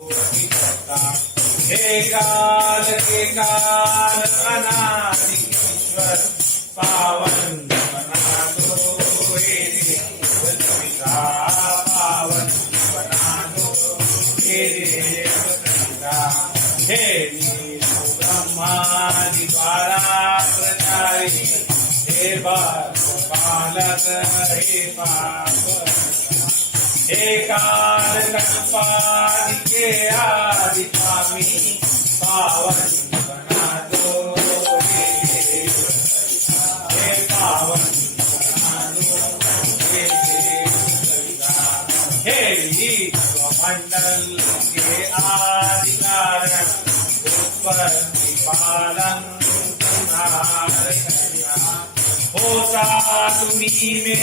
हे काल के काल अनादि ईश्वर पावन बना दो, हे देव पिता पावन बना दो, हे देव पिता। हे ब्रह्मादि द्वारा प्रचारी, हे पालक हे पाप, हे काल कल्पादि के आदि स्वामी पावन बना दो, हे देव हे पावन बना दो, हे देव हे विश्वमंडल के आदि कारण उत्पत्ति पालन संहार करना, होता तुम्हीं में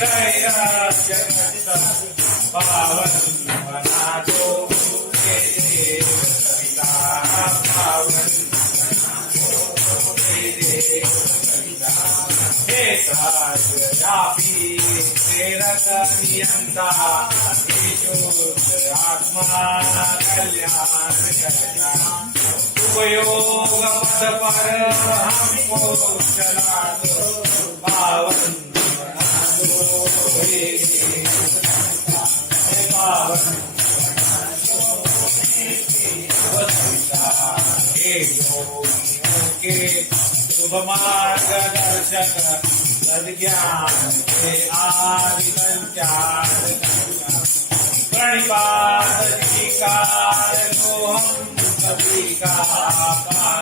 गया जगत पावन बना दो, हे देव पिता पावन बना दो, हे देव पिता। हे सर्वव्यापी प्रेरक नियंता, ईश्वर आत्मा कल्याण करना, उपयोग पद पर हमको चला दो, पावन बना दो, हे देव हे पावन बना दो, हे देव पिता। हे योगियों के शुभ मार्गदर्शक, सद्ज्ञान के आदि संचार करना, प्रणिपात स्वीकार लो हम सभी का